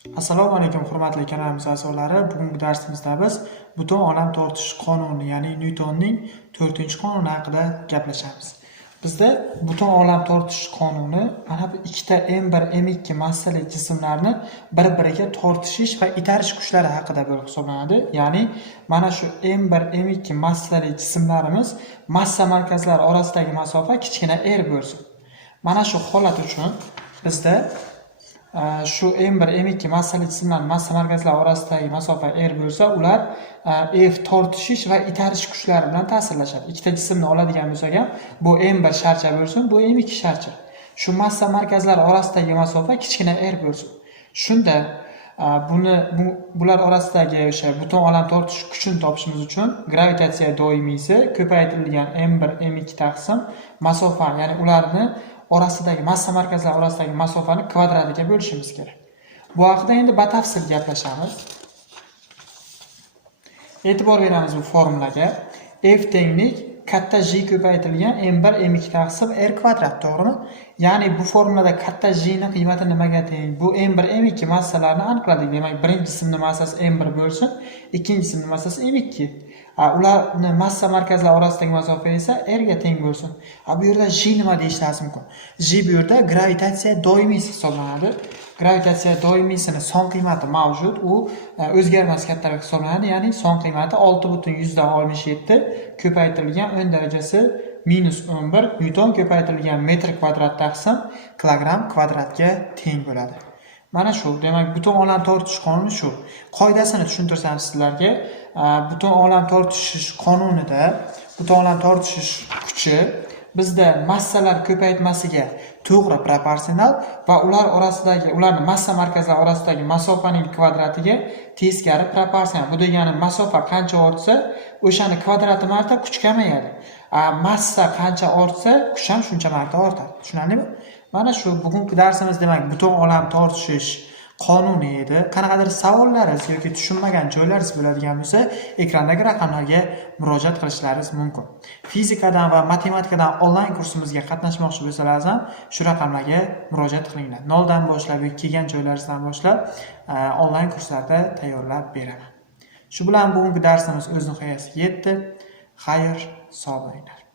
Assalomu alaykum hurmatli kanalimiz a'zolari. Bugungi darsimizda biz butun olam tortish qonuni, ya'ni Nyutonning 4-qonuni haqida gaplashamiz. Bizda butun olam tortish qonuni mana bu ikkita M1, M2 massali jismlarni bir-biriga tortishish va itarish kuchlari haqida bo'lib hisoblanadi. Ya'ni mana shu M1, M2 massali jismlarimiz massa markazlari orasidagi masofa kichkina r bo'lsin. Mana shu holat uchun bizda shu M1, M2 massali jismlar massa markazlari orasidagi masofa r bo'lsa, ular e, F tortishish va itarish kuchlari bilan ta'sirlashadi. Ikkita jismni oladigan bo'lsak bu M1 sharcha bo'lsin, bu M2 sharcha. Shu massa markazlari orasidagi masofa kichkina r bo'lsin. Shunda e, buni bu, bular orasidagi o'sha butun olam tortish kuchini topishimiz uchun gravitatsiya doimiysi ko'paytirilgan M1, M2 taqsim masofa, ya'ni ularni orasidagi massa markazlari orasidagi masofani kvadratiga bo'lishimiz kerak. Bu haqida endi batafsil gaplashamiz. E'tibor beramiz bu formulaga. F tenglik katta J ko'paytirilgan M1 M2 taqsim R kvadrat, to'g'rimi? Ya'ni bu formulada katta J ni qiymati nimaga teng? Bu M1 M2 massalarni aniqladik. Demak, birinchi jismni massasi M1 bo'lsin, ikkinchi jismni massasi M2. ularni massa markazlari orasidagi masofa esa r ga teng bo'lsin bu yerda j nima deyishlari mumkin j bu yerda gravitatsiya doimiysi hisoblanadi gravitatsiya doimiysini son qiymati mavjud. U e, o'zgarmas kattalik hisoblanadi ya'ni son qiymati olti butun yuzdan oltmish yetti ko'paytirilgan o'n darajasi minus o'n bir nyuton ko'paytirilgan metr kvadrat taqsim kilogramm kvadratga teng bo'ladi. Mana shu demak butun olam tortish qonuni shu. Qoidasini tushuntirsam sizlarga butun olam tortishish qonunida butun olam tortishish kuchi bizda massalar ko'paytmasiga to'g'ri proporsional va ular orasidagi ularni massa markazlari orasidagi masofaning kvadratiga teskari proporsional. Bu degani masofa qancha ortsa o'shani kvadrati marta kuch kamayadi. Massa qancha ortsa kuch ham shuncha marta ortadi. Tushunarlimi? Mana shu bugungi darsimiz demak butun olam tortishish qonuni edi qanaqadir savollaringiz yoki tushunmagan joylaringiz bo'ladigan bo'lsa ekrandagi raqamlarga murojaat qilishlaringiz mumkin. Fizikadan va matematikadan onlayn kursimizga qatnashmoqchi bo'lsangiz ham shu raqamlarga murojaat qilinglar. Noldan boshlab yoki kelgan joylaringizdan boshlab e, onlayn kurslarda tayyorlab beraman. Shu bilan bugungi darsimiz o'z nihoyasiga yetdi. Xayr sog' bo'linglar